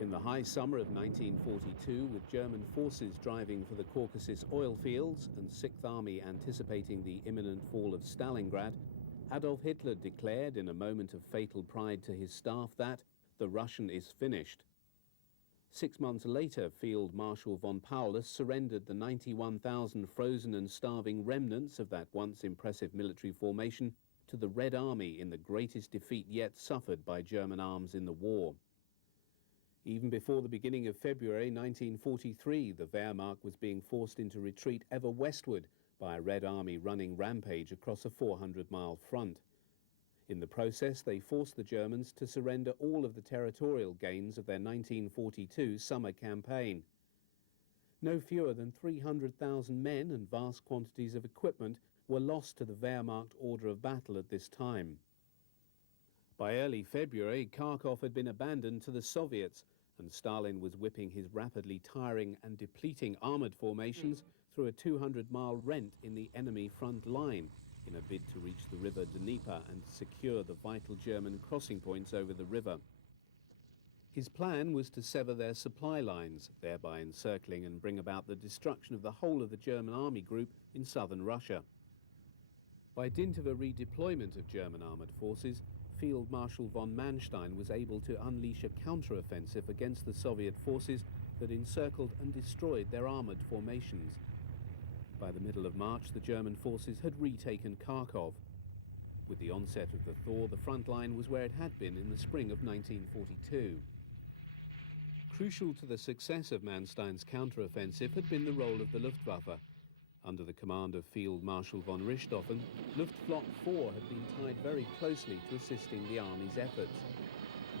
In the high summer of 1942, with German forces driving for the Caucasus oil fields and Sixth Army anticipating the imminent fall of Stalingrad, Adolf Hitler declared in a moment of fatal pride to his staff that the Russian is finished. 6 months later, Field Marshal von Paulus surrendered the 91,000 frozen and starving remnants of that once impressive military formation to the Red Army in the greatest defeat yet suffered by German arms in the war. Even before the beginning of February 1943, the Wehrmacht was being forced into retreat ever westward by a Red Army running rampage across a 400-mile front. In the process, they forced the Germans to surrender all of the territorial gains of their 1942 summer campaign. No fewer than 300,000 men and vast quantities of equipment were lost to the Wehrmacht order of battle at this time. By early February, Kharkov had been abandoned to the Soviets, and Stalin was whipping his rapidly tiring and depleting armoured formations through a 200-mile rent in the enemy front line in a bid to reach the river Dnieper and secure the vital German crossing points over the river. His plan was to sever their supply lines, thereby encircling and bring about the destruction of the whole of the German army group in southern Russia. By dint of a redeployment of German armoured forces, Field Marshal von Manstein was able to unleash a counter-offensive against the Soviet forces that encircled and destroyed their armoured formations. By the middle of March, the German forces had retaken Kharkov. With the onset of the thaw, the front line was where it had been in the spring of 1942. Crucial to the success of Manstein's counter-offensive had been the role of the Luftwaffe. Under the command of Field Marshal von Richthofen, Luftflotte 4 had been tied very closely to assisting the Army's efforts.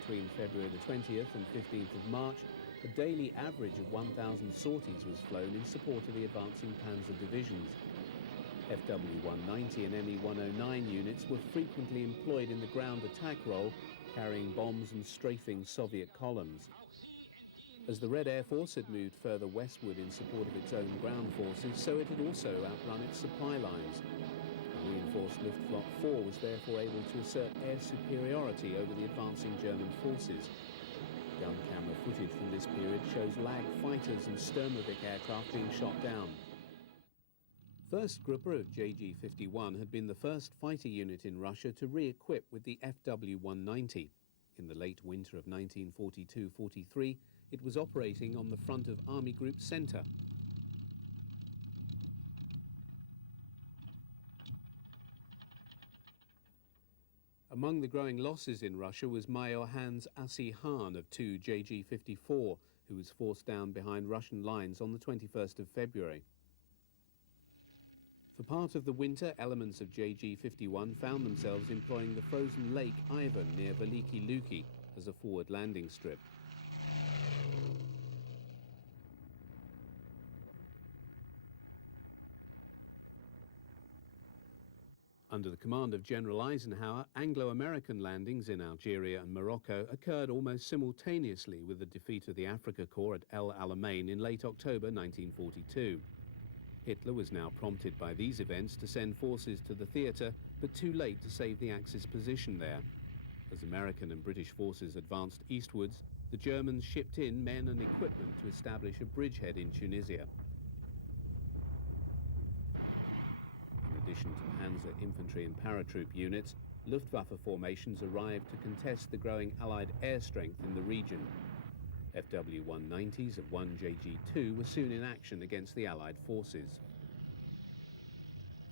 Between February the 20th and 15th of March, a daily average of 1,000 sorties was flown in support of the advancing panzer divisions. FW-190 and Me-109 units were frequently employed in the ground attack role, carrying bombs and strafing Soviet columns. As the Red Air Force had moved further westward in support of its own ground forces, so it had also outrun its supply lines. The reinforced Luftflotte 4 was therefore able to assert air superiority over the advancing German forces. Gun camera footage from this period shows Lag fighters and Sturmovik aircraft being shot down. 1st Gruppe of JG-51 had been the first fighter unit in Russia to re-equip with the FW-190. In the late winter of 1942-43, it was operating on the front of Army Group Center. Among the growing losses in Russia was Major Hans Assi Hahn of 2 JG-54, who was forced down behind Russian lines on the 21st of February. For part of the winter, elements of JG-51 found themselves employing the frozen Lake Ivan near Veliki Luki as a forward landing strip. Under the command of General Eisenhower, Anglo-American landings in Algeria and Morocco occurred almost simultaneously with the defeat of the Afrika Korps at El Alamein in late October 1942. Hitler was now prompted by these events to send forces to the theatre, but too late to save the Axis position there. As American and British forces advanced eastwards, the Germans shipped in men and equipment to establish a bridgehead in Tunisia. In addition to Panzer infantry and paratroop units, Luftwaffe formations arrived to contest the growing Allied air strength in the region. FW-190s of 1 JG-2 were soon in action against the Allied forces.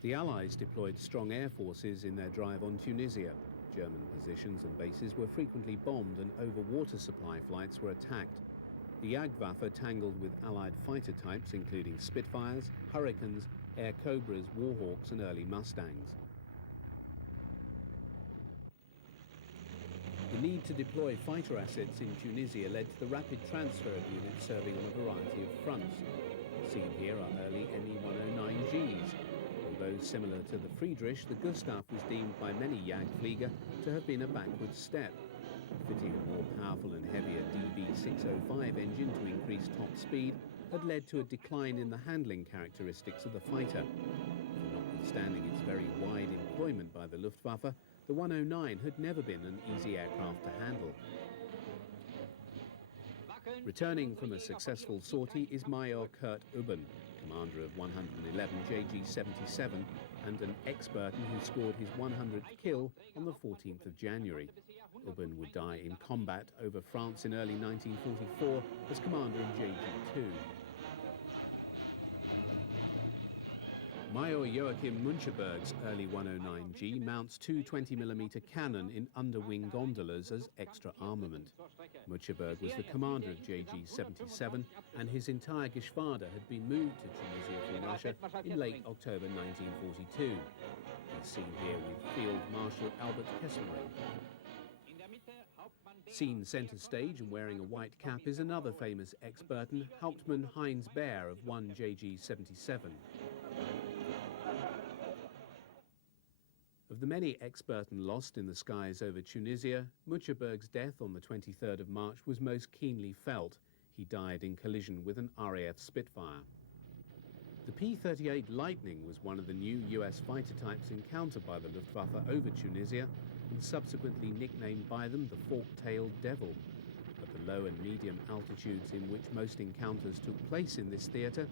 The Allies deployed strong air forces in their drive on Tunisia. German positions and bases were frequently bombed and over-water supply flights were attacked. The Jagdwaffe tangled with Allied fighter types including Spitfires, Hurricanes, Air Cobras, Warhawks and early Mustangs. The need to deploy fighter assets in Tunisia led to the rapid transfer of units serving on a variety of fronts. Seen here are early Me-109Gs. Although similar to the Friedrich, the Gustav was deemed by many Jagdflieger to have been a backward step. Fitting a more powerful and heavier DB605 engine to increase top speed had led to a decline in the handling characteristics of the fighter. For notwithstanding its very wide employment by the Luftwaffe, the 109 had never been an easy aircraft to handle. Returning from a successful sortie is Major Kurt Ubben, commander of 111 JG-77 and an ex-Burton who scored his 100th kill on the 14th of January. Ubben would die in combat over France in early 1944 as commander in JG-2. Major Joachim Muncheberg's early 109G mounts two 20mm cannon in underwing gondolas as extra armament. Muncheberg was the commander of JG-77 and his entire Geschwader had been moved to Tunisia from Russia in late October 1942. He's seen here with Field Marshal Albert Kesselring. Seen centre stage and wearing a white cap is another famous ex-Burton, Hauptmann Heinz Baer of 1 JG-77. Of the many ex-Burton lost in the skies over Tunisia, Muncheberg's death on the 23rd of March was most keenly felt. He died in collision with an RAF Spitfire. The P-38 Lightning was one of the new US fighter types encountered by the Luftwaffe over Tunisia and subsequently nicknamed by them the Fork-tailed Devil. At the low and medium altitudes in which most encounters took place in this theatre,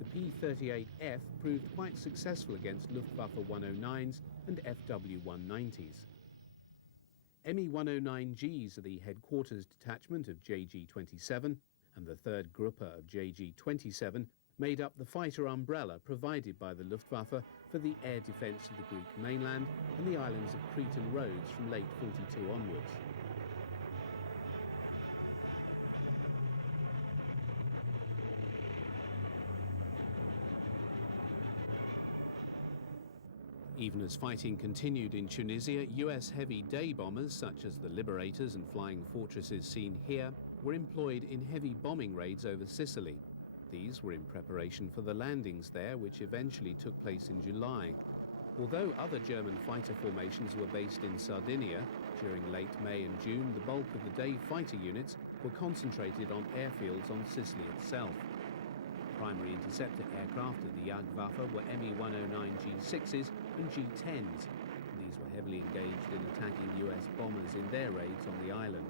the P-38F proved quite successful against Luftwaffe 109s and FW-190s. Me-109Gs are the headquarters detachment of JG-27 and the 3rd Gruppe of JG-27 made up the fighter umbrella provided by the Luftwaffe for the air defence of the Greek mainland and the islands of Crete and Rhodes from late 42 onwards. Even as fighting continued in Tunisia, US heavy day bombers such as the Liberators and Flying Fortresses seen here were employed in heavy bombing raids over Sicily. These were in preparation for the landings there, which eventually took place in July. Although other German fighter formations were based in Sardinia, during late May and June the bulk of the day fighter units were concentrated on airfields on Sicily itself. Primary interceptor aircraft of the Jagdwaffe were Me-109 G6s and G10s. These were heavily engaged in attacking US bombers in their raids on the island.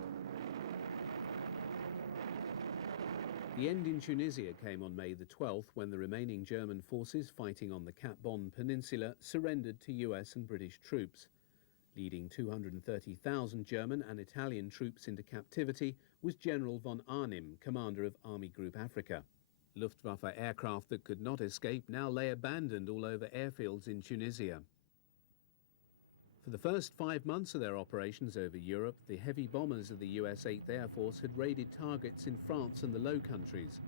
The end in Tunisia came on May the 12th when the remaining German forces fighting on the Cap Bon Peninsula surrendered to US and British troops. Leading 230,000 German and Italian troops into captivity was General von Arnim, commander of Army Group Africa. Luftwaffe aircraft that could not escape now lay abandoned all over airfields in Tunisia. For the first 5 months of their operations over Europe, the heavy bombers of the US 8th Air Force had raided targets in France and the Low Countries.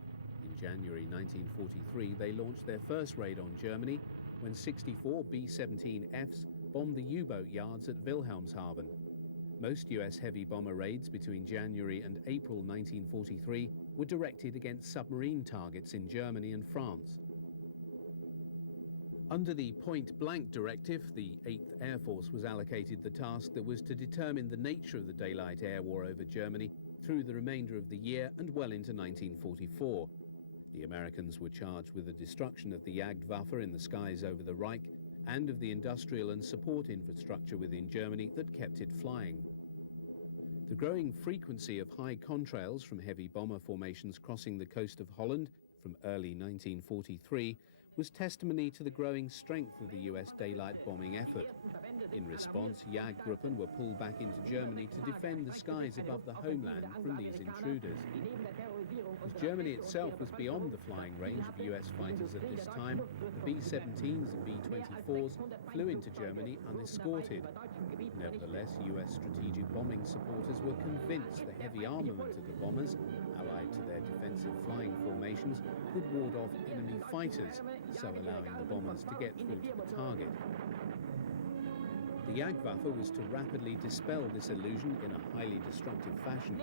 In January 1943, they launched their first raid on Germany when 64 B-17Fs bombed the U-boat yards at Wilhelmshaven. Most US heavy bomber raids between January and April 1943 were directed against submarine targets in Germany and France. Under the point-blank directive, the 8th Air Force was allocated the task that was to determine the nature of the daylight air war over Germany through the remainder of the year and well into 1944. The Americans were charged with the destruction of the Jagdwaffe in the skies over the Reich and of the industrial and support infrastructure within Germany that kept it flying. The growing frequency of high contrails from heavy bomber formations crossing the coast of Holland from early 1943 was testimony to the growing strength of the US daylight bombing effort. In response, Jagdgruppen were pulled back into Germany to defend the skies above the homeland from these intruders. As Germany itself was beyond the flying range of US fighters at this time, the B-17s and B-24s flew into Germany unescorted. Nevertheless, US strategic bombing supporters were convinced the heavy armament of the bombers, allied to their defensive flying formations, could ward off enemy fighters, so allowing the bombers to get through to the target. The Jagdwaffe was to rapidly dispel this illusion in a highly destructive fashion.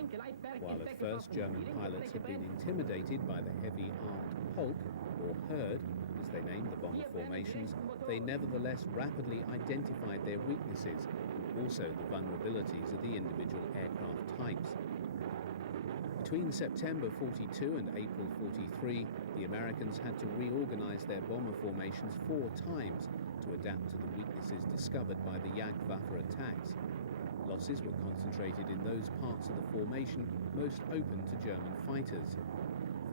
While at first German pilots had been intimidated by the heavy armed Polk, or Herd, as they named the bomber formations, they nevertheless rapidly identified their weaknesses, and also the vulnerabilities of the individual aircraft types. Between September 42 and April 43, the Americans had to reorganize their bomber formations 4 times to adapt to the weaknesses discovered by the Jagdwaffe attacks. losses were concentrated in those parts of the formation most open to German fighters.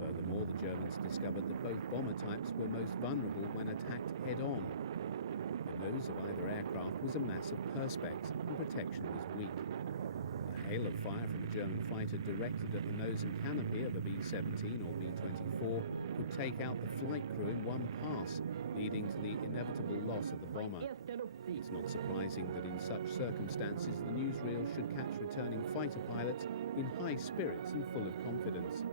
Furthermore, the Germans discovered that both bomber types were most vulnerable when attacked head-on. The nose of either aircraft was a mass of perspex and protection was weak. A hail of fire from a German fighter directed at the nose and canopy of a B-17 or B-24 could take out the flight crew in one pass, leading to the inevitable loss of the bomber. It's not surprising that in such circumstances the newsreel should catch returning fighter pilots in high spirits and full of confidence.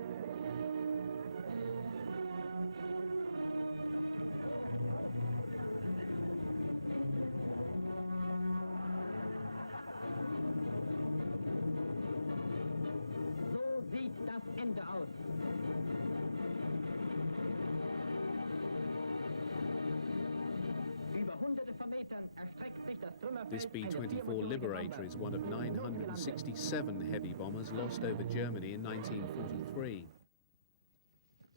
This B-24 Liberator is one of 967 heavy bombers lost over Germany in 1943.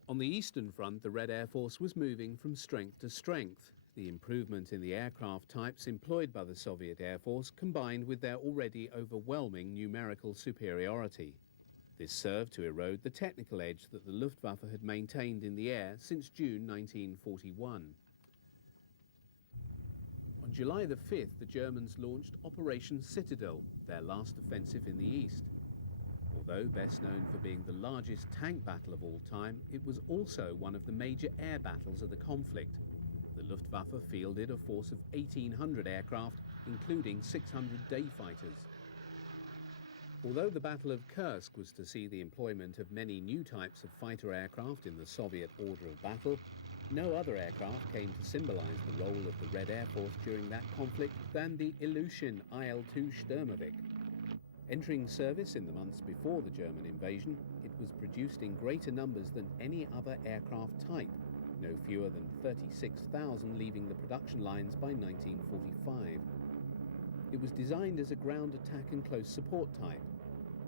On the Eastern Front, the Red Air Force was moving from strength to strength. The improvement in the aircraft types employed by the Soviet Air Force combined with their already overwhelming numerical superiority. This served to erode the technical edge that the Luftwaffe had maintained in the air since June 1941. On July the 5th, the Germans launched Operation Citadel, their last offensive in the east. Although best known for being the largest tank battle of all time, it was also one of the major air battles of the conflict. The Luftwaffe fielded a force of 1,800 aircraft, including 600 day fighters. Although the Battle of Kursk was to see the employment of many new types of fighter aircraft in the Soviet order of battle, no other aircraft came to symbolize the role of the Red Air Force during that conflict than the Ilyushin IL-2 Sturmovik. Entering service in the months before the German invasion, it was produced in greater numbers than any other aircraft type, no fewer than 36,000 leaving the production lines by 1945. It was designed as a ground attack and close support type.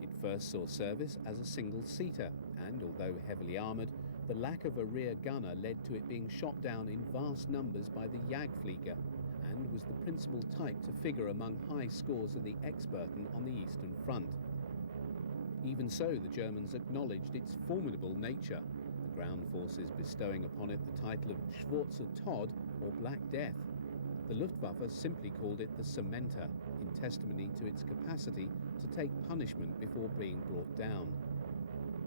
It first saw service as a single-seater, and although heavily armoured, the lack of a rear gunner led to it being shot down in vast numbers by the Jagdflieger, and was the principal type to figure among high scores of the Experten on the Eastern Front. Even so, the Germans acknowledged its formidable nature, the ground forces bestowing upon it the title of Schwarzer Tod, or Black Death. The Luftwaffe simply called it the Cementer, in testimony to its capacity to take punishment before being brought down.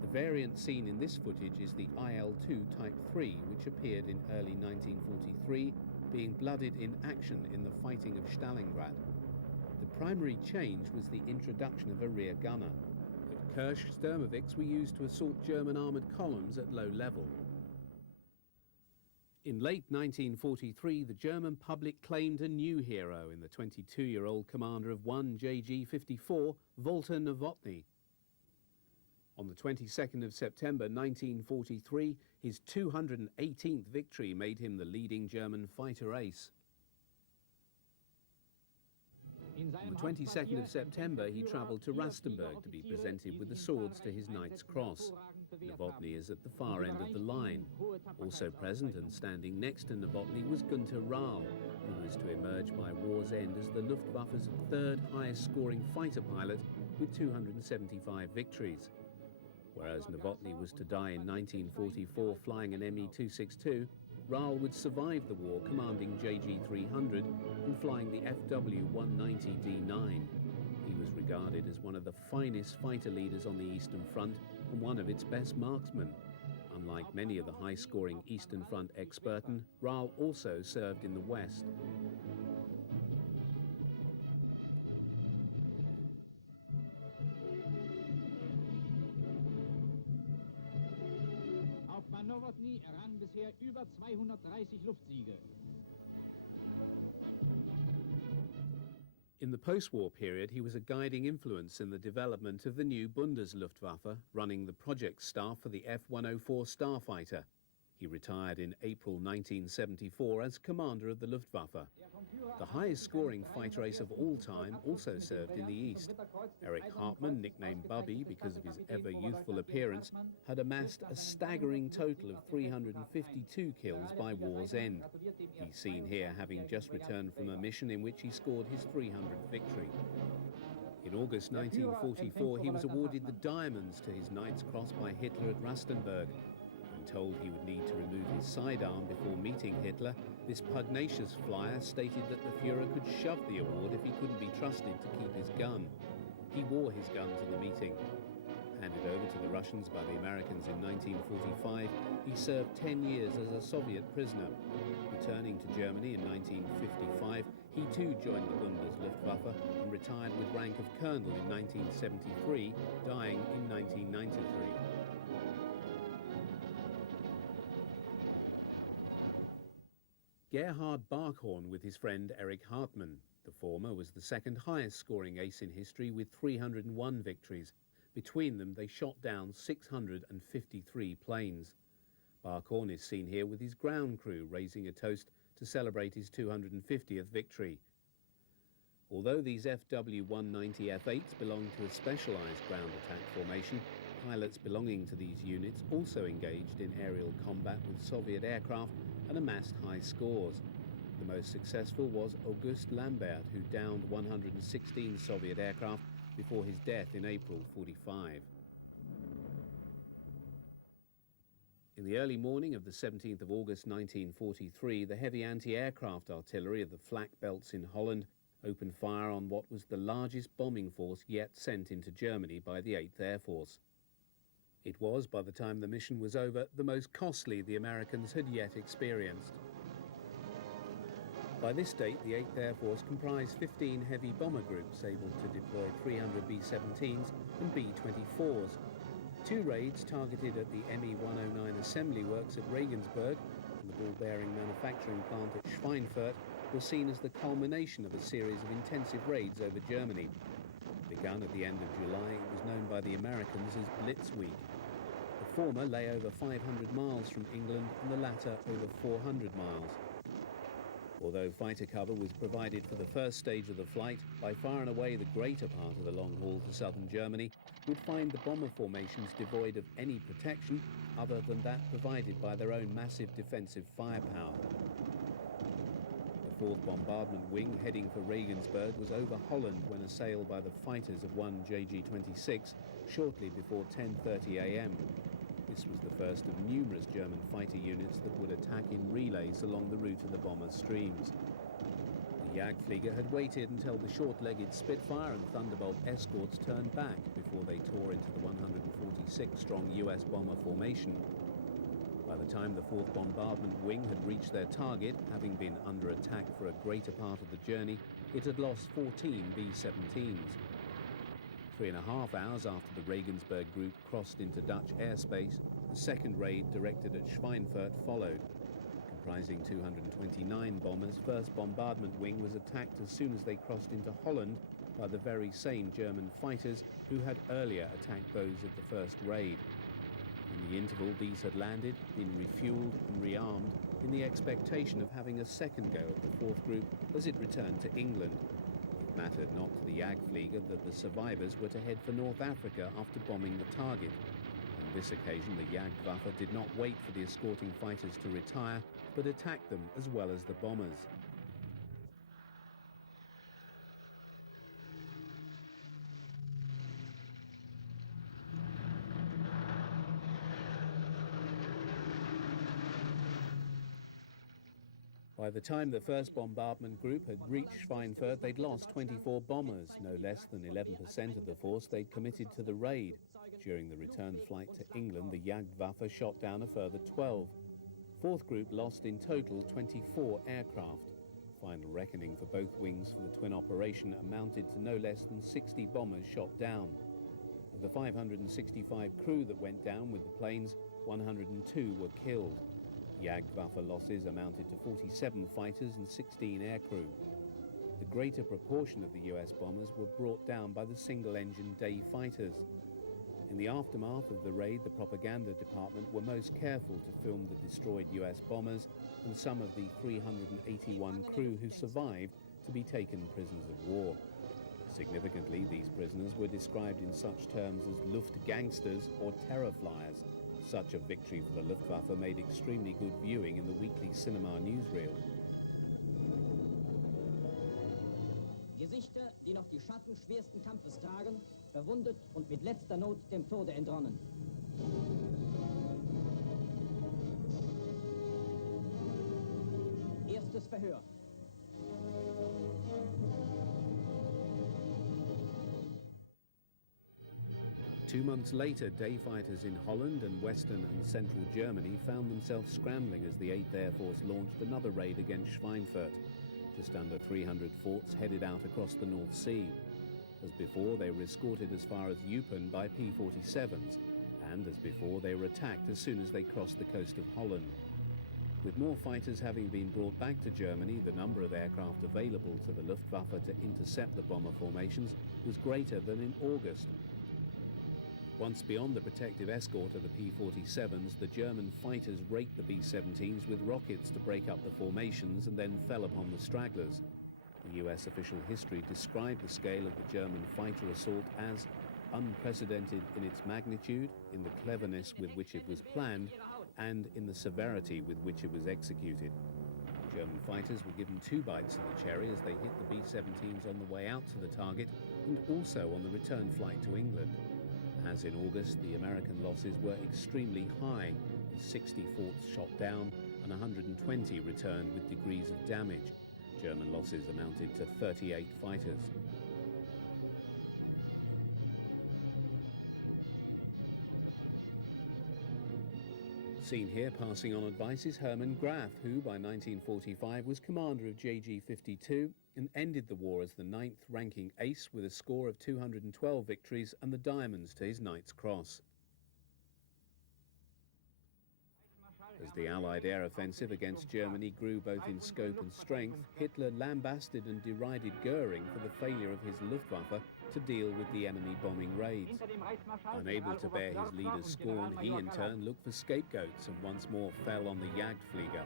The variant seen in this footage is the IL-2 Type 3, which appeared in early 1943, being blooded in action in the fighting of Stalingrad. The primary change was the introduction of a rear gunner. At Kursk, Sturmoviks were used to assault German armoured columns at low level. In late 1943, the German public claimed a new hero in the 22-year-old commander of one JG-54, Walter Nowotny. On the 22nd of September 1943, his 218th victory made him the leading German fighter ace. On the 22nd of September, he travelled to Rastenburg to be presented with the swords to his Knight's Cross. Nowotny is at the far end of the line. Also present and standing next to Nowotny was Günther Rahl, who was to emerge by war's end as the Luftwaffe's third highest scoring fighter pilot with 275 victories. Whereas Nowotny was to die in 1944 flying an Me-262, Rahl would survive the war commanding JG-300 and flying the FW-190D9. He was regarded as one of the finest fighter leaders on the Eastern Front and one of its best marksmen. Unlike many of the high-scoring Eastern Front Experten, Rahl also served in the West. Nowotny errang bisher über 230 Luftsiege. In the post-war period, he was a guiding influence in the development of the new Bundesluftwaffe, running the project staff for the F-104 Starfighter. He retired in April 1974 as commander of the Luftwaffe. The highest-scoring fighter ace of all time also served in the East. Erich Hartmann, nicknamed Bubby because of his ever-youthful appearance, had amassed a staggering total of 352 kills by war's end. He's seen here having just returned from a mission in which he scored his 300th victory. In August 1944, he was awarded the Diamonds to his Knight's Cross by Hitler at Rastenburg. When told he would need to remove his sidearm before meeting Hitler, this pugnacious flyer stated that the Fuhrer could shove the award if he couldn't be trusted to keep his gun. He wore his gun to the meeting. Handed over to the Russians by the Americans in 1945, he served 10 years as a Soviet prisoner. Returning to Germany in 1955, he too joined the Bundesluftwaffe and retired with rank of colonel in 1973, dying in 1993. Gerhard Barkhorn with his friend Erich Hartmann. The former was the second highest scoring ace in history with 301 victories. Between them, they shot down 653 planes. Barkhorn is seen here with his ground crew raising a toast to celebrate his 250th victory. Although these FW-190 F-8s belong to a specialized ground attack formation, pilots belonging to these units also engaged in aerial combat with Soviet aircraft and amassed high scores. The most successful was August Lambert, who downed 116 Soviet aircraft before his death in April '45. In the early morning of the 17th of August 1943, the heavy anti-aircraft artillery of the flak belts in Holland opened fire on what was the largest bombing force yet sent into Germany by the 8th Air Force. It was, by the time the mission was over, the most costly the Americans had yet experienced. By this date, the 8th Air Force comprised 15 heavy bomber groups able to deploy 300 B-17s and B-24s. 2 raids targeted at the Me-109 assembly works at Regensburg and the ball-bearing manufacturing plant at Schweinfurt were seen as the culmination of a series of intensive raids over Germany. Begun at the end of July, it was known by the Americans as Blitz Week. The former lay over 500 miles from England and the latter over 400 miles. Although fighter cover was provided for the first stage of the flight, by far and away the greater part of the long haul to southern Germany would find the bomber formations devoid of any protection other than that provided by their own massive defensive firepower. The 4th Bombardment Wing heading for Regensburg was over Holland when assailed by the fighters of one JG-26 shortly before 10:30 a.m. This was the first of numerous German fighter units that would attack in relays along the route of the bomber streams. The Jagdflieger had waited until the short-legged Spitfire and Thunderbolt escorts turned back before they tore into the 146-strong US bomber formation. By the time the 4th Bombardment Wing had reached their target, having been under attack for a greater part of the journey, it had lost 14 B-17s. 3.5 hours after the Regensburg group crossed into Dutch airspace, the second raid directed at Schweinfurt followed. Comprising 229 bombers, 1st Bombardment Wing was attacked as soon as they crossed into Holland by the very same German fighters who had earlier attacked those of the first raid. In the interval, these had landed, been refueled and rearmed in the expectation of having a second go at the 4th group as it returned to England. It mattered not to the Jagdflieger that the survivors were to head for North Africa after bombing the target. On this occasion, the Jagdwaffe did not wait for the escorting fighters to retire, but attacked them as well as the bombers. By the time the 1st Bombardment Group had reached Schweinfurt, they'd lost 24 bombers, no less than 11% of the force they'd committed to the raid. During the return flight to England, the Jagdwaffe shot down a further 12. 4th Group lost in total 24 aircraft. Final reckoning for both wings for the twin operation amounted to no less than 60 bombers shot down. Of the 565 crew that went down with the planes, 102 were killed. Jagdwaffe losses amounted to 47 fighters and 16 aircrew. The greater proportion of the US bombers were brought down by the single-engine day fighters. In the aftermath of the raid, the propaganda department were most careful to film the destroyed US bombers and some of the 381 crew who survived to be taken prisoners of war. Significantly, these prisoners were described in such terms as Luftgangsters or terror flyers. Such a victory for the Luftwaffe made extremely good viewing in the weekly cinema newsreel. Gesichter, die noch die die Schatten schwersten Kampfes tragen, verwundet und mit letzter Not dem Tode entronnen. Erstes Verhör. Two months later, day fighters in Holland and Western and Central Germany found themselves scrambling as the 8th Air Force launched another raid against Schweinfurt. Just under 300 forts headed out across the North Sea. As before, they were escorted as far as Eupen by P-47s, and as before, they were attacked as soon as they crossed the coast of Holland. With more fighters having been brought back to Germany, the number of aircraft available to the Luftwaffe to intercept the bomber formations was greater than in August. Once beyond the protective escort of the P-47s, the German fighters raked the B-17s with rockets to break up the formations and then fell upon the stragglers. The US official history described the scale of the German fighter assault as unprecedented in its magnitude, in the cleverness with which it was planned, and in the severity with which it was executed. German fighters were given 2 bites of the cherry as they hit the B-17s on the way out to the target and also on the return flight to England. As in August, the American losses were extremely high, with 60 forts shot down and 120 returned with degrees of damage. German losses amounted to 38 fighters. Seen here passing on advice is Hermann Graf, who by 1945 was commander of JG-52 and ended the war as the 9th ranking ace with a score of 212 victories and the diamonds to his Knight's Cross. As the Allied air offensive against Germany grew both in scope and strength, Hitler lambasted and derided Goering for the failure of his Luftwaffe to deal with the enemy bombing raids. Unable to bear his leader's scorn, he in turn looked for scapegoats and once more fell on the Jagdflieger.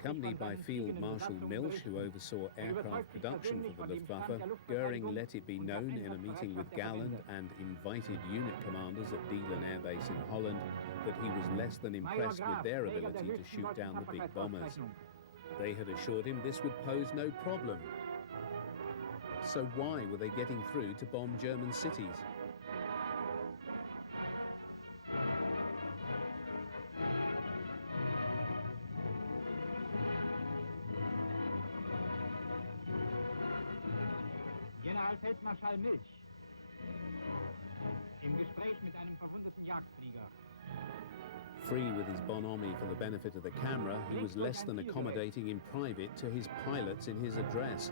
Accompanied by Field Marshal Milch, who oversaw aircraft production for the Luftwaffe, Goering let it be known in a meeting with Galland and invited unit commanders at Dielen Air Base in Holland that he was less than impressed with their ability to shoot down the big bombers. They had assured him this would pose no problem. So why were they getting through to bomb German cities? Generalfeldmarschall Milch im Gespräch mit einem verwundeten Jagdflieger. Free with his bonhomie for the benefit of the camera, he was less than accommodating in private to his pilots in his address.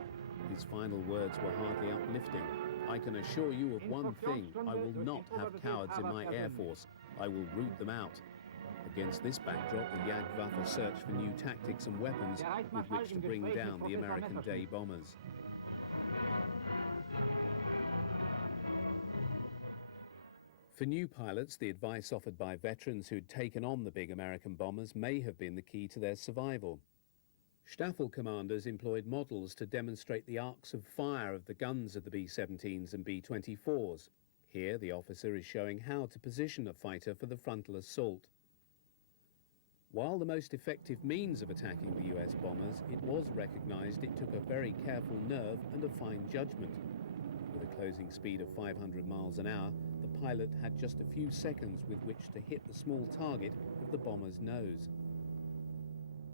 His final words were hardly uplifting. "I can assure you of one thing, I will not have cowards in my Air Force. I will root them out." Against this backdrop, the Jagdwaffe searched for new tactics and weapons with which to bring down the American day bombers. For new pilots, the advice offered by veterans who'd taken on the big American bombers may have been the key to their survival. Staffel commanders employed models to demonstrate the arcs of fire of the guns of the B-17s and B-24s. Here, the officer is showing how to position a fighter for the frontal assault. While the most effective means of attacking the US bombers, it was recognized it took a very careful nerve and a fine judgment. With a closing speed of 500 miles an hour, the pilot had just a few seconds with which to hit the small target of the bomber's nose.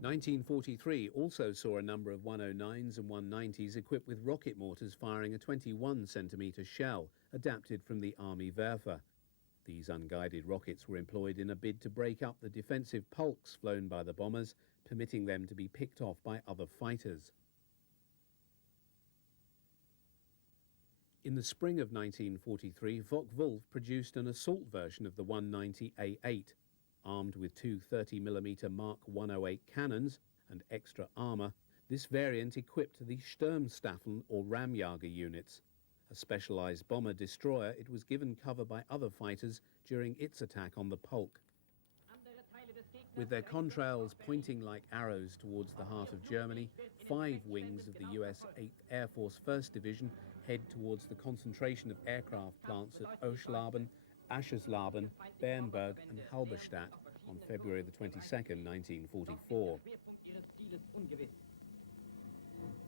1943 also saw a number of 109s and 190s equipped with rocket mortars firing a 21-centimetre shell, adapted from the Army Werfer. These unguided rockets were employed in a bid to break up the defensive pulks flown by the bombers, permitting them to be picked off by other fighters. In the spring of 1943, Focke-Wulf produced an assault version of the 190A8. Armed with two 30mm Mark 108 cannons and extra armour, this variant equipped the Sturmstaffeln or Ramjager units. A specialised bomber-destroyer, it was given cover by other fighters during its attack on the Polk. With their contrails pointing like arrows towards the heart of Germany, 5 wings of the US 8th Air Force 1st Division head towards the concentration of aircraft plants at Oeschlaben, Aschersleben, Bernburg and Halberstadt on February the 22nd, 1944.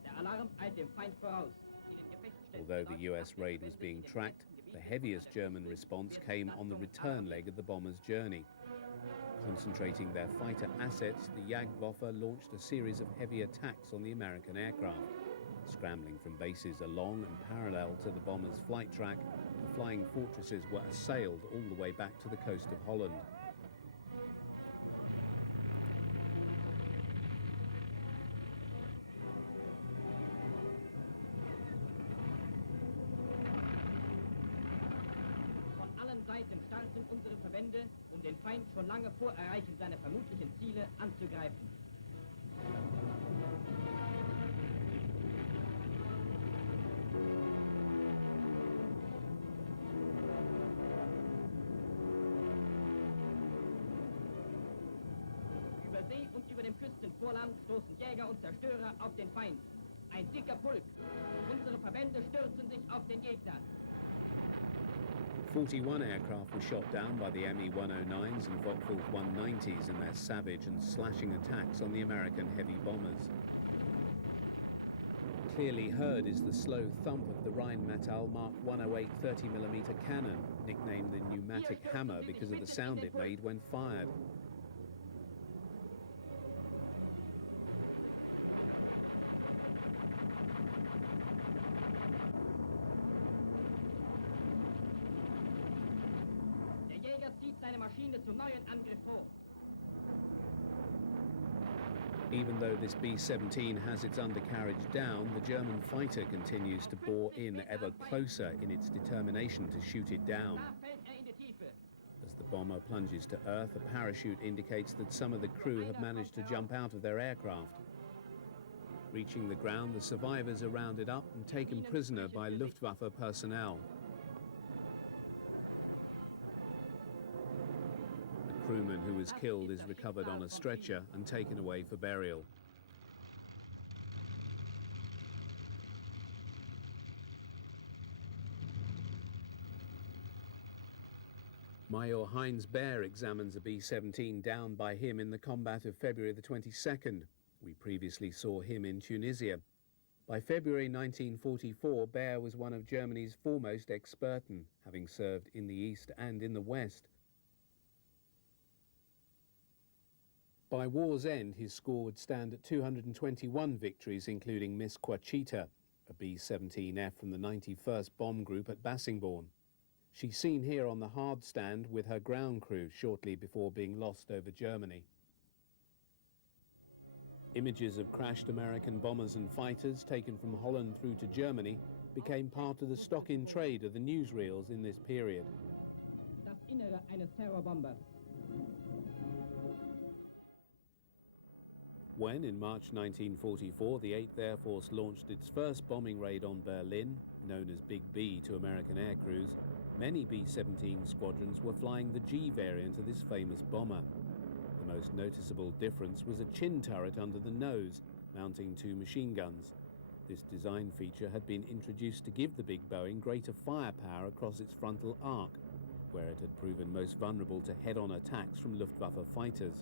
Der Alarm eilt dem Feind voraus. Although the US raid was being tracked, the heaviest German response came on the return leg of the bombers' journey. Concentrating their fighter assets, the Jagdwaffe launched a series of heavy attacks on the American aircraft. Scrambling from bases along and parallel to the bombers' flight track, the flying fortresses were assailed all the way back to the coast of Holland. Seiten standen unsere Verbände, den Feind schon lange vor Erreichen seiner vermutlichen Ziele anzugreifen. Über See und über dem Küstenvorland stoßen Jäger und Zerstörer auf den Feind. Ein dicker Pulk. Unsere Verbände stürzen sich auf den Gegner. 41 aircraft were shot down by the Me-109s and Vogtfeld 190s in their savage and slashing attacks on the American heavy bombers. Clearly heard is the slow thump of the Rheinmetall Mark 108 30mm cannon, nicknamed the pneumatic hammer because of the sound it made when fired. Even though this B-17 has its undercarriage down, the German fighter continues to bore in ever closer in its determination to shoot it down. As the bomber plunges to earth, a parachute indicates that some of the crew have managed to jump out of their aircraft. Reaching the ground, the survivors are rounded up and taken prisoner by Luftwaffe personnel. The crewman who was killed is recovered on a stretcher and taken away for burial. Major Heinz Baer examines a B-17 downed by him in the combat of February the 22nd. We previously saw him in Tunisia. By February 1944, Baer was one of Germany's foremost Experten, having served in the East and in the West. By war's end, his score would stand at 221 victories, including Miss Quachita, a B-17F from the 91st Bomb Group at Bassingbourn. She's seen here on the hard stand with her ground crew shortly before being lost over Germany. Images of crashed American bombers and fighters taken from Holland through to Germany became part of the stock-in trade of the newsreels in this period. Das Innere eines Terrorbombers. When, in March 1944, the 8th Air Force launched its first bombing raid on Berlin, known as Big B to American air crews, many B-17 squadrons were flying the G variant of this famous bomber. The most noticeable difference was a chin turret under the nose, mounting 2 machine guns. This design feature had been introduced to give the big Boeing greater firepower across its frontal arc, where it had proven most vulnerable to head-on attacks from Luftwaffe fighters.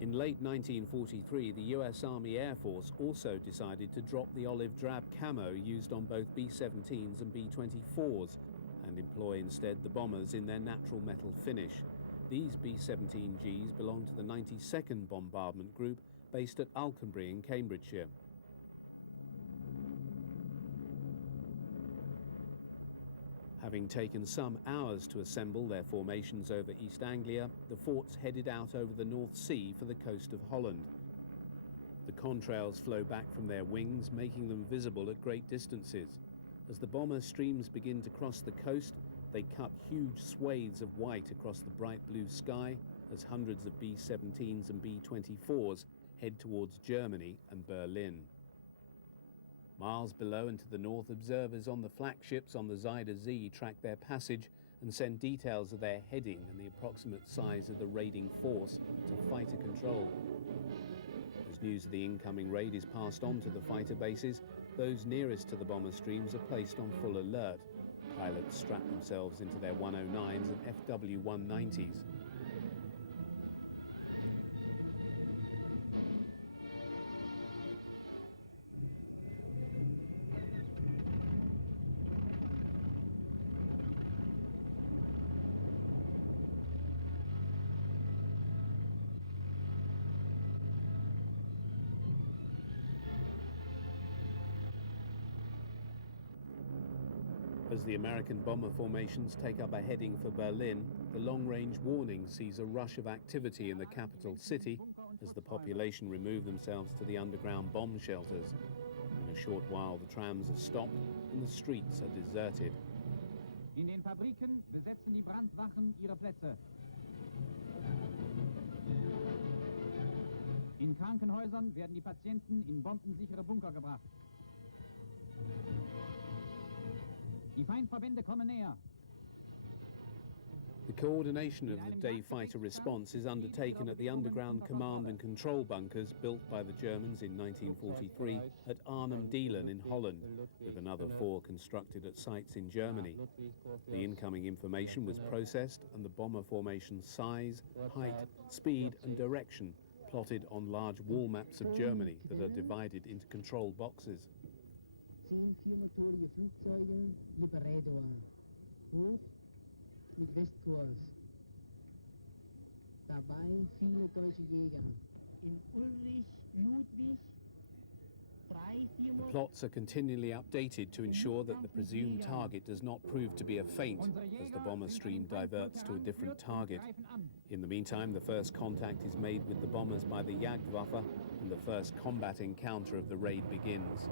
In late 1943, the US Army Air Force also decided to drop the olive drab camo used on both B-17s and B-24s and employ instead the bombers in their natural metal finish. These B-17Gs belong to the 92nd Bombardment Group based at Alconbury in Cambridgeshire. Having taken some hours to assemble their formations over East Anglia, the forts headed out over the North Sea for the coast of Holland. The contrails flow back from their wings, making them visible at great distances. As the bomber streams begin to cross the coast, they cut huge swathes of white across the bright blue sky as hundreds of B-17s and B-24s head towards Germany and Berlin. Miles below and to the north, observers on the flak ships on the Zuyder Zee track their passage and send details of their heading and the approximate size of the raiding force to fighter control. As news of the incoming raid is passed on to the fighter bases, those nearest to the bomber streams are placed on full alert. Pilots strap themselves into their 109s and FW-190s. As the American bomber formations take up a heading for Berlin, the long-range warning sees a rush of activity in the capital city as the population remove themselves to the underground bomb shelters. In a short while, the trams are stopped and the streets are deserted. In den Fabriken besetzen die Brandwachen ihre Plätze. In Krankenhäusern werden die Patienten in bombensichere Bunker gebracht. Die Feindverbände kommen näher. The coordination of the day fighter response is undertaken at the underground command and control bunkers built by the Germans in 1943 at Arnhem-Dielen in Holland, with another 4 constructed at sites in Germany. The incoming information was processed and the bomber formation's size, height, speed and direction plotted on large wall maps of Germany that are divided into control boxes. 10 viermotorige Flugzeuge Liberator. Hoch mit Westkurs. Dabei viele deutsche Jäger. In Ulrich, Ludwig, 3 The plots are continually updated to ensure that the presumed target does not prove to be a feint as the bomber stream diverts to a different target. In the meantime, the first contact is made with the bombers by the Jagdwaffe and the first combat encounter of the raid begins.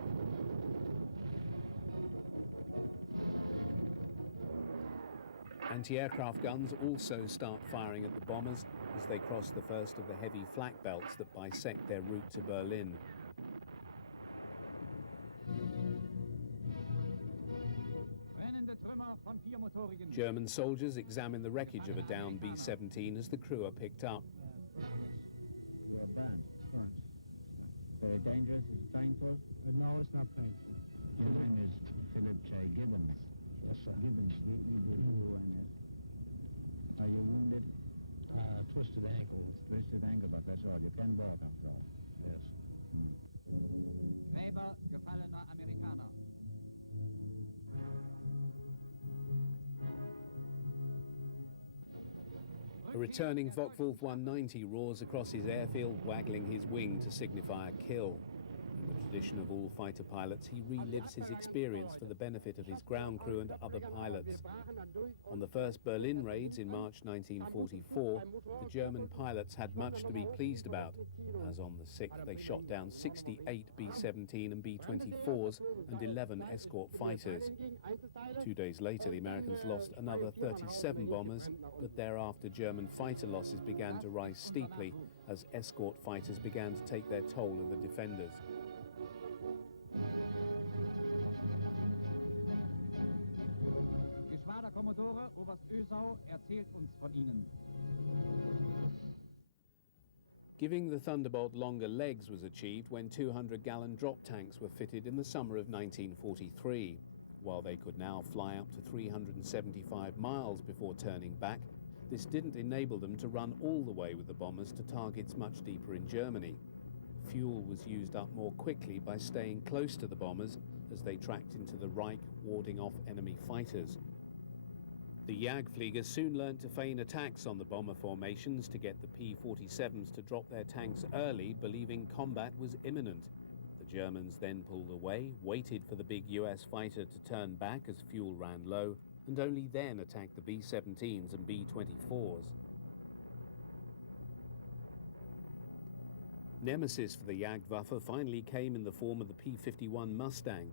Anti-aircraft guns also start firing at the bombers as they cross the first of the heavy flak belts that bisect their route to Berlin. German soldiers examine the wreckage of a downed B-17 as the crew are picked up. Very dangerous. Is it painful? No, it's not painful. Your name is Philip J. Gibbons. Yes, sir. Gibbons. Are you wounded? Twisted ankle. Twisted ankle, but that's all. You can walk after all. Yes. Gräber gefallener Amerikaner. A returning Focke-Wulf 190 roars across his airfield, waggling his wing to signify a kill. In the tradition of all fighter pilots, he relives his experience for the benefit of his ground crew and other pilots. On the first Berlin raids in March 1944, the German pilots had much to be pleased about, as on the 6th they shot down 68 B-17 and B-24s and 11 escort fighters. 2 days later, the Americans lost another 37 bombers, but thereafter German fighter losses began to rise steeply as escort fighters began to take their toll of the defenders. Geschwaderkommodore Oberst Ösau erzählt uns von ihnen. Giving the Thunderbolt longer legs was achieved when 200-gallon drop tanks were fitted in the summer of 1943. While they could now fly up to 375 miles before turning back, this didn't enable them to run all the way with the bombers to targets much deeper in Germany. Fuel was used up more quickly by staying close to the bombers as they tracked into the Reich, warding off enemy fighters. The Jagdflieger soon learned to feign attacks on the bomber formations to get the P-47s to drop their tanks early, believing combat was imminent. The Germans then pulled away, waited for the big US fighter to turn back as fuel ran low, and only then attacked the B-17s and B-24s. Nemesis for the Jagdwaffe finally came in the form of the P-51 Mustang.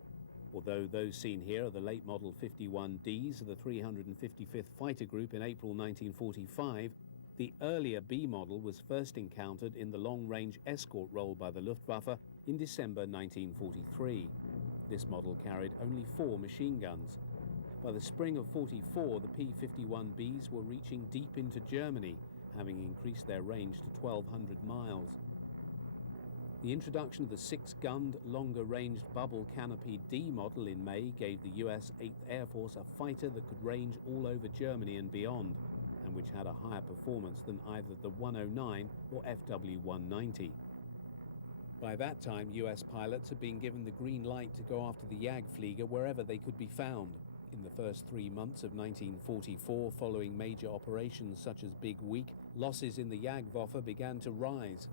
Although those seen here are the late model 51Ds of the 355th Fighter Group in April 1945, the earlier B model was first encountered in the long-range escort role by the Luftwaffe in December 1943. This model carried only 4 machine guns. By the spring of '44, the P-51Bs were reaching deep into Germany, having increased their range to 1,200 miles. The introduction of the 6-gunned, longer-ranged bubble canopy D model in May gave the US 8th Air Force a fighter that could range all over Germany and beyond, and which had a higher performance than either the 109 or FW-190. By that time, US pilots had been given the green light to go after the Jagdflieger wherever they could be found. In the first 3 months of 1944, following major operations such as Big Week, losses in the Jagdwaffe began to rise.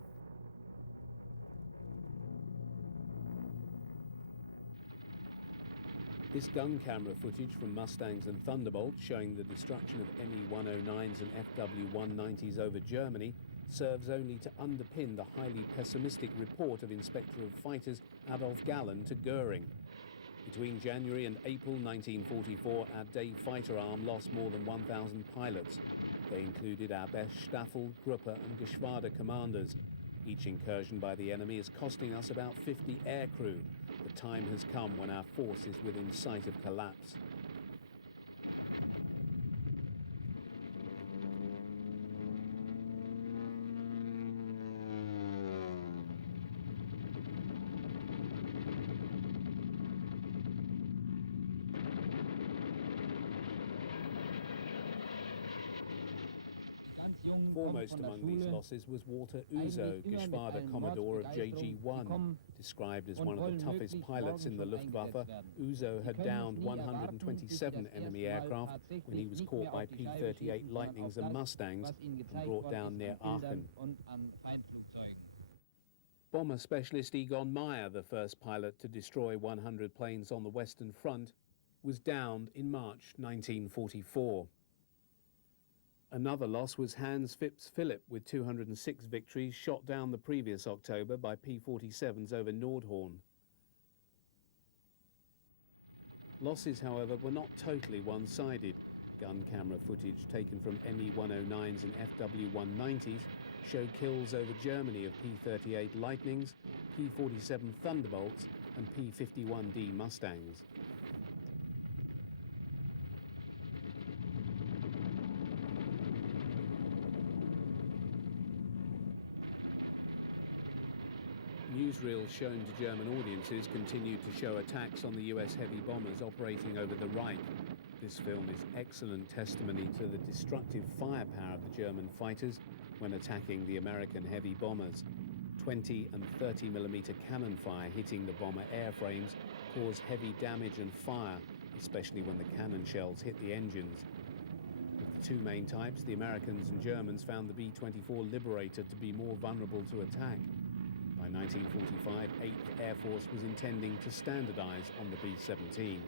This gun camera footage from Mustangs and Thunderbolts showing the destruction of Me-109s and FW-190s over Germany serves only to underpin the highly pessimistic report of Inspector of Fighters Adolf Galland to Goering. Between January and April 1944, our day fighter arm lost more than 1,000 pilots. They included our best Staffel, Gruppe and Geschwader commanders. Each incursion by the enemy is costing us about 50 aircrew. The time has come when our force is within sight of collapse. Foremost among these losses was Walter Uzo, Geschwader Commodore of JG-1. Described as one of the toughest pilots in the Luftwaffe, Uzo had downed 127 enemy aircraft when he was caught by P-38 Lightnings and Mustangs and brought down near Aachen. Bomber specialist Egon Meyer, the first pilot to destroy 100 planes on the Western Front, was downed in March 1944. Another loss was Hans Phipps Philipp with 206 victories shot down the previous October by P-47s over Nordhorn. Losses, however, were not totally one-sided. Gun camera footage taken from Me-109s and FW-190s show kills over Germany of P-38 Lightnings, P-47 Thunderbolts and P-51D Mustangs. Newsreels shown to German audiences continued to show attacks on the US heavy bombers operating over the Reich. This film is excellent testimony to the destructive firepower of the German fighters when attacking the American heavy bombers. 20 and 30mm cannon fire hitting the bomber airframes caused heavy damage and fire, especially when the cannon shells hit the engines. Of the two main types, the Americans and Germans found the B-24 Liberator to be more vulnerable to attack. By 1945, 8th Air Force was intending to standardize on the B-17.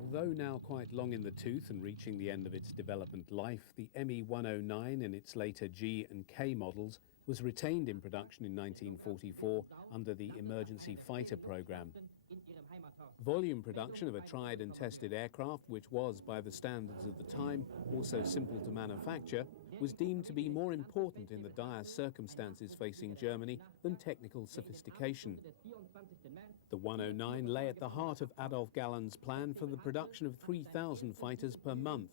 Although now quite long in the tooth and reaching the end of its development life, the Me-109 and its later G and K models was retained in production in 1944 under the Emergency Fighter Program. Volume production of a tried and tested aircraft, which was, by the standards of the time, also simple to manufacture, was deemed to be more important in the dire circumstances facing Germany than technical sophistication. The 109 lay at the heart of Adolf Galland's plan for the production of 3,000 fighters per month.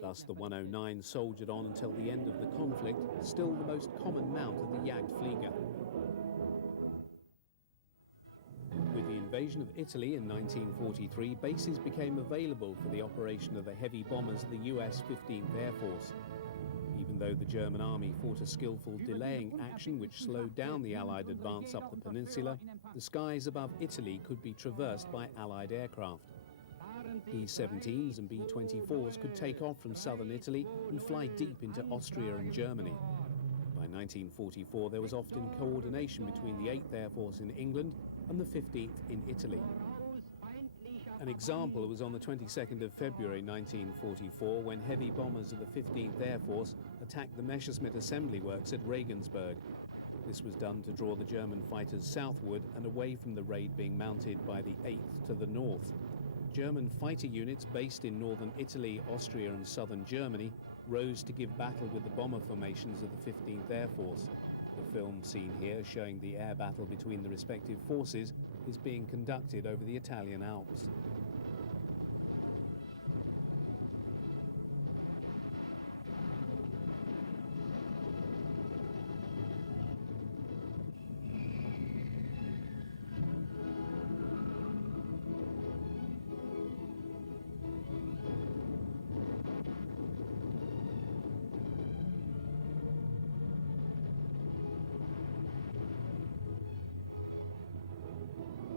Thus, the 109 soldiered on until the end of the conflict, still the most common mount of the Jagdflieger. With the invasion of Italy in 1943, bases became available for the operation of the heavy bombers of the US 15th Air Force. Even though the German army fought a skillful delaying action which slowed down the Allied advance up the peninsula, the skies above Italy could be traversed by Allied aircraft. B-17s and B-24s could take off from southern Italy and fly deep into Austria and Germany. By 1944, there was often coordination between the 8th Air Force in England and the 15th in Italy. An example was on the 22nd of February 1944 when heavy bombers of the 15th Air Force attacked the Messerschmitt Assembly Works at Regensburg. This was done to draw the German fighters southward and away from the raid being mounted by the 8th to the north. German fighter units based in northern Italy, Austria and southern Germany rose to give battle with the bomber formations of the 15th Air Force. The film seen here showing the air battle between the respective forces is being conducted over the Italian Alps.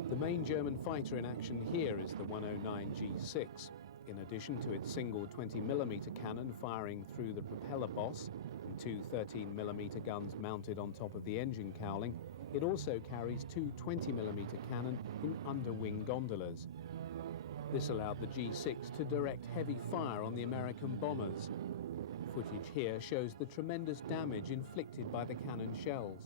The main German fighter in action here is the 109 G6. In addition to its single 20mm cannon firing through the propeller boss and two 13mm guns mounted on top of the engine cowling, it also carries two 20mm cannon in underwing gondolas. This allowed the G6 to direct heavy fire on the American bombers. Footage here shows the tremendous damage inflicted by the cannon shells.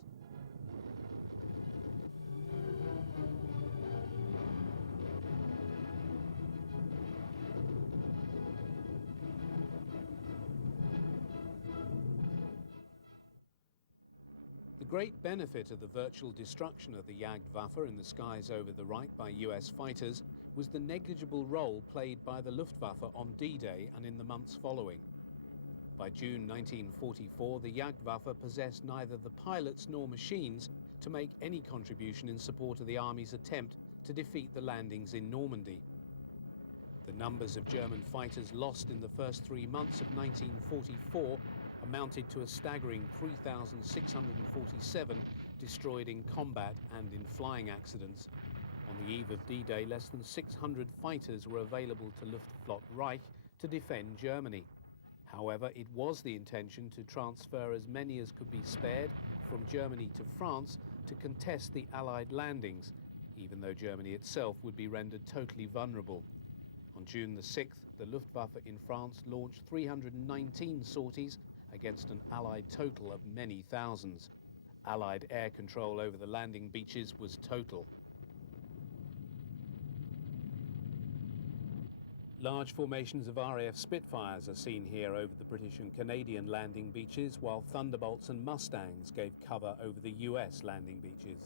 The great benefit of the virtual destruction of the Jagdwaffe in the skies over the Reich by US fighters was the negligible role played by the Luftwaffe on D-Day and in the months following. By June 1944, the Jagdwaffe possessed neither the pilots nor machines to make any contribution in support of the Army's attempt to defeat the landings in Normandy. The numbers of German fighters lost in the first 3 months of 1944 amounted to a staggering 3,647 destroyed in combat and in flying accidents. On the eve of D-Day, less than 600 fighters were available to Luftflotte Reich to defend Germany. However, it was the intention to transfer as many as could be spared from Germany to France to contest the Allied landings, even though Germany itself would be rendered totally vulnerable. On June the 6th, the Luftwaffe in France launched 319 sorties against an Allied total of many thousands. Allied air control over the landing beaches was total. Large formations of RAF Spitfires are seen here over the British and Canadian landing beaches, while Thunderbolts and Mustangs gave cover over the US landing beaches.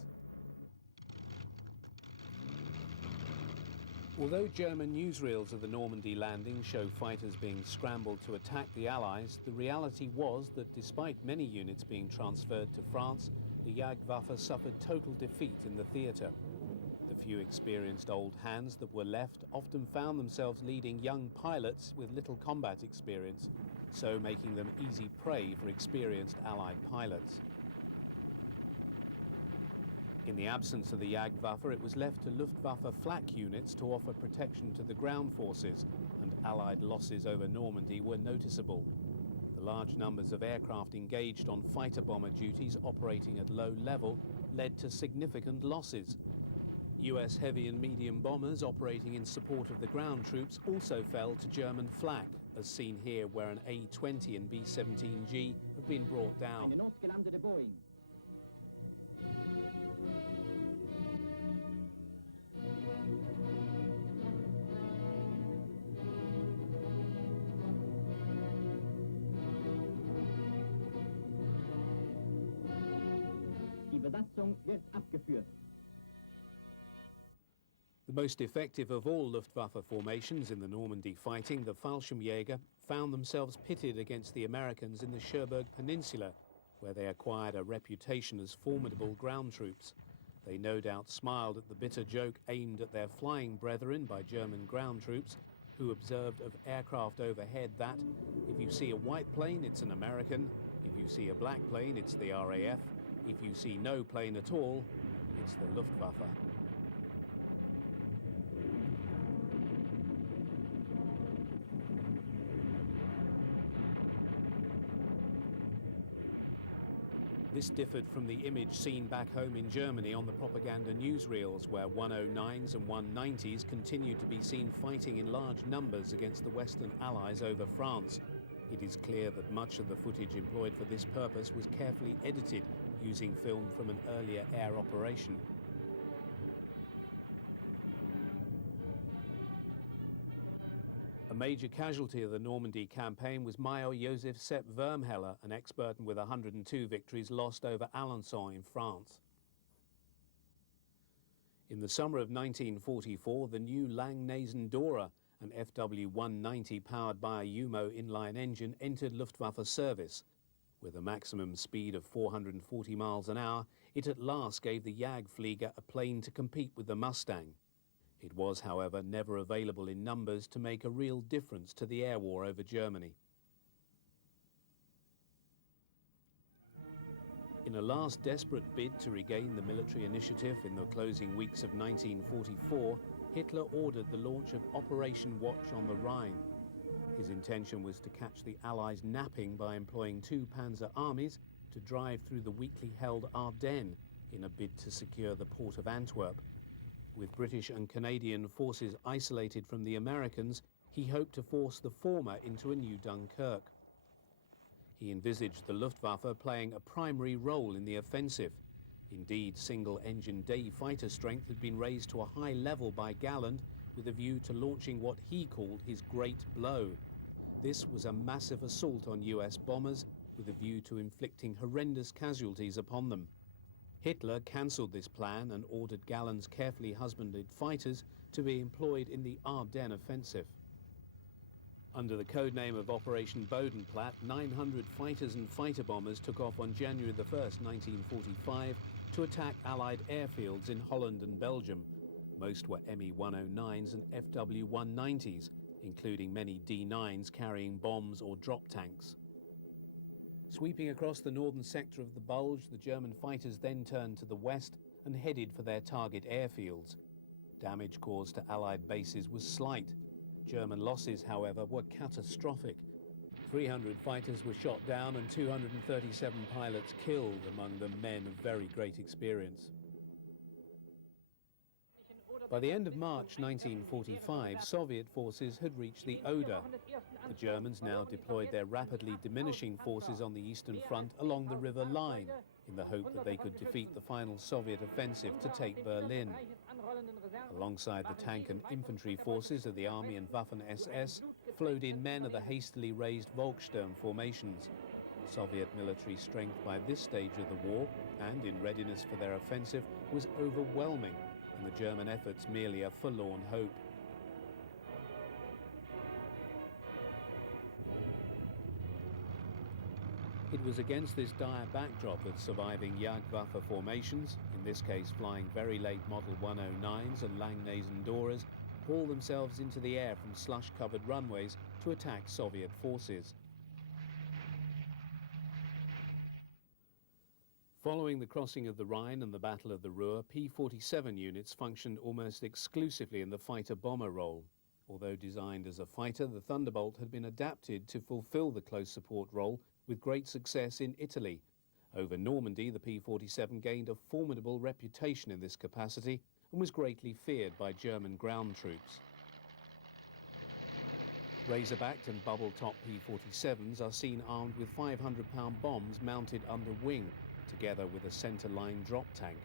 Although German newsreels of the Normandy landing show fighters being scrambled to attack the Allies, the reality was that despite many units being transferred to France, the Jagdwaffe suffered total defeat in the theatre. The few experienced old hands that were left often found themselves leading young pilots with little combat experience, so making them easy prey for experienced Allied pilots. In the absence of the Jagdwaffe, it was left to Luftwaffe flak units to offer protection to the ground forces, and Allied losses over Normandy were noticeable. The large numbers of aircraft engaged on fighter bomber duties operating at low level led to significant losses. US heavy and medium bombers operating in support of the ground troops also fell to German flak, as seen here where an A-20 and B-17G have been brought down. Eine notgelandete Boeing. Die Besatzung wird abgeführt. The most effective of all Luftwaffe formations in the Normandy fighting, the Fallschirmjäger, found themselves pitted against the Americans in the Cherbourg Peninsula, where they acquired a reputation as formidable ground troops. They no doubt smiled at the bitter joke aimed at their flying brethren by German ground troops, who observed of aircraft overhead that, if you see a white plane, it's an American; if you see a black plane, it's the RAF; if you see no plane at all, it's the Luftwaffe. This differed from the image seen back home in Germany on the propaganda newsreels, where 109s and 190s continued to be seen fighting in large numbers against the Western Allies over France. It is clear that much of the footage employed for this purpose was carefully edited using film from an earlier air operation. A major casualty of the Normandy campaign was Major Joseph Sepp Wormheller, an ex-Burton with 102 victories lost over Alençon in France. In the summer of 1944, the new Langnese Dora, an FW-190 powered by a Umo inline engine, entered Luftwaffe service. With a maximum speed of 440 miles an hour, it at last gave the Jagdflieger a plane to compete with the Mustang. It was, however, never available in numbers to make a real difference to the air war over Germany. In a last desperate bid to regain the military initiative in the closing weeks of 1944, Hitler ordered the launch of Operation Watch on the Rhine. His intention was to catch the Allies napping by employing two panzer armies to drive through the weakly held Ardennes in a bid to secure the port of Antwerp. With British and Canadian forces isolated from the Americans, he hoped to force the former into a new Dunkirk. He envisaged the Luftwaffe playing a primary role in the offensive. Indeed, single-engine day fighter strength had been raised to a high level by Galland with a view to launching what he called his great blow. This was a massive assault on US bombers with a view to inflicting horrendous casualties upon them. Hitler cancelled this plan and ordered Galland's carefully husbanded fighters to be employed in the Ardennes offensive. Under the codename of Operation Bodenplatte, 900 fighters and fighter bombers took off on January the 1st, 1945, to attack Allied airfields in Holland and Belgium. Most were Me-109s and FW-190s, including many D-9s carrying bombs or drop tanks. Sweeping across the northern sector of the Bulge, the German fighters then turned to the west and headed for their target airfields. Damage caused to Allied bases was slight. German losses, however, were catastrophic. 300 fighters were shot down and 237 pilots killed, among them men of very great experience. By the end of March 1945, Soviet forces had reached the Oder. The Germans now deployed their rapidly diminishing forces on the Eastern Front along the River Line, in the hope that they could defeat the final Soviet offensive to take Berlin. Alongside the tank and infantry forces of the Army and Waffen-SS flowed in men of the hastily raised Volkssturm formations. Soviet military strength by this stage of the war, and in readiness for their offensive, was overwhelming, and the German efforts merely a forlorn hope. It was against this dire backdrop that surviving Jagdwaffe formations, in this case flying very late Model 109s and Langnese Doras, hauled themselves into the air from slush-covered runways to attack Soviet forces. Following the crossing of the Rhine and the Battle of the Ruhr, P-47 units functioned almost exclusively in the fighter-bomber role. Although designed as a fighter, the Thunderbolt had been adapted to fulfill the close support role with great success in Italy. Over Normandy, the P-47 gained a formidable reputation in this capacity and was greatly feared by German ground troops. Razor-backed and bubble-top P-47s are seen armed with 500-pound bombs mounted under wing, together with a centre-line drop tank.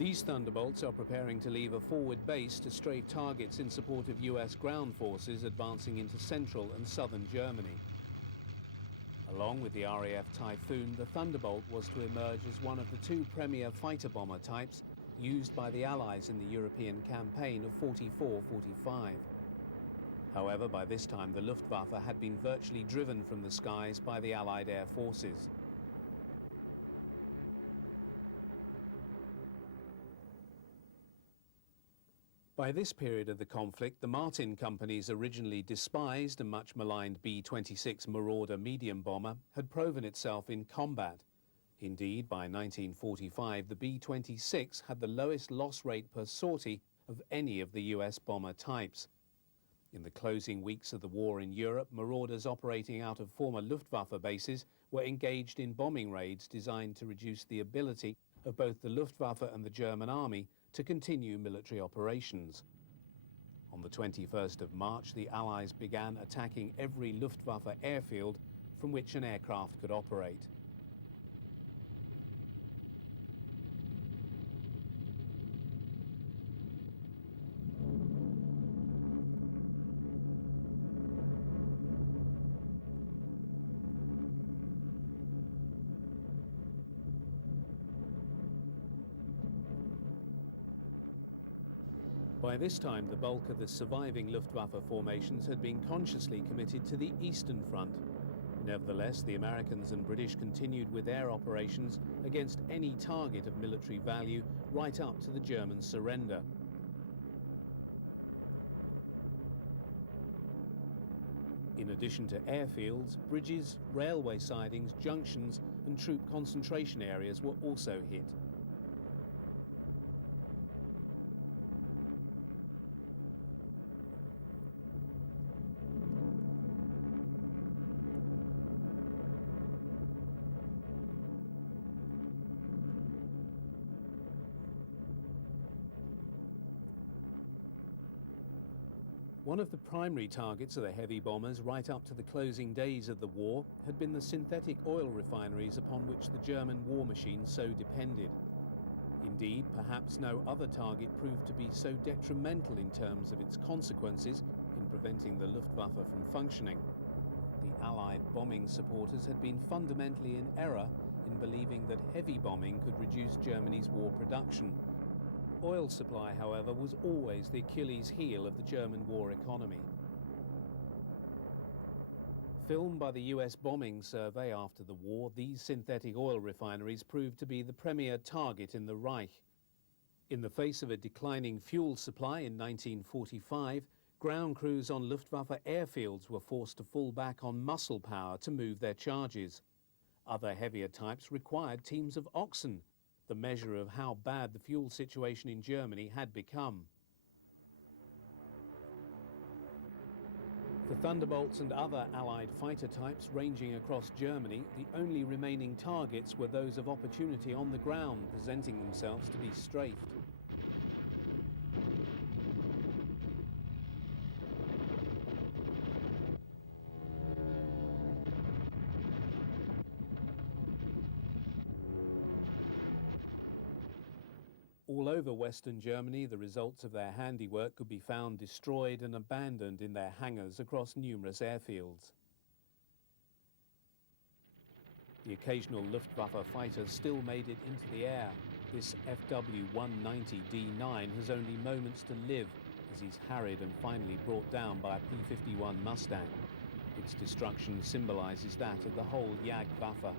These Thunderbolts are preparing to leave a forward base to strafe targets in support of US ground forces advancing into central and southern Germany. Along with the RAF Typhoon, the Thunderbolt was to emerge as one of the two premier fighter bomber types used by the Allies in the European campaign of 44-45. However, by this time the Luftwaffe had been virtually driven from the skies by the Allied air forces. By this period of the conflict, the Martin Company's originally despised and much maligned B-26 Marauder medium bomber had proven itself in combat. Indeed, by 1945, the B-26 had the lowest loss rate per sortie of any of the US bomber types. In the closing weeks of the war in Europe, Marauders operating out of former Luftwaffe bases were engaged in bombing raids designed to reduce the ability of both the Luftwaffe and the German army to continue military operations. On the 21st of March, the Allies began attacking every Luftwaffe airfield from which an aircraft could operate. By this time, the bulk of the surviving Luftwaffe formations had been consciously committed to the Eastern Front. Nevertheless, the Americans and British continued with air operations against any target of military value right up to the German surrender. In addition to airfields, bridges, railway sidings, junctions and troop concentration areas were also hit. One of the primary targets of the heavy bombers right up to the closing days of the war had been the synthetic oil refineries upon which the German war machine so depended. Indeed, perhaps no other target proved to be so detrimental in terms of its consequences in preventing the Luftwaffe from functioning. The Allied bombing supporters had been fundamentally in error in believing that heavy bombing could reduce Germany's war production. Oil supply, however, was always the Achilles heel of the German war economy. Filmed by the US bombing survey after the war, these synthetic oil refineries proved to be the premier target in the Reich. In the face of a declining fuel supply in 1945, ground crews on Luftwaffe airfields were forced to fall back on muscle power to move their charges. Other heavier types required teams of oxen, the measure of how bad the fuel situation in Germany had become. For Thunderbolts and other Allied fighter types ranging across Germany, the only remaining targets were those of opportunity on the ground, presenting themselves to be strafed. All over Western Germany, the results of their handiwork could be found destroyed and abandoned in their hangars across numerous airfields. The occasional Luftwaffe fighter still made it into the air. This FW-190D9 has only moments to live as he's harried and finally brought down by a P-51 Mustang. Its destruction symbolizes that of the whole Jagdwaffe.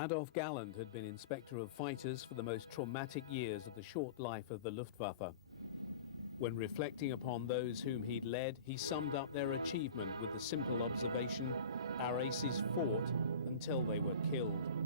Adolf Galland had been inspector of fighters for the most traumatic years of the short life of the Luftwaffe. When reflecting upon those whom he'd led, he summed up their achievement with the simple observation, "Our aces fought until they were killed."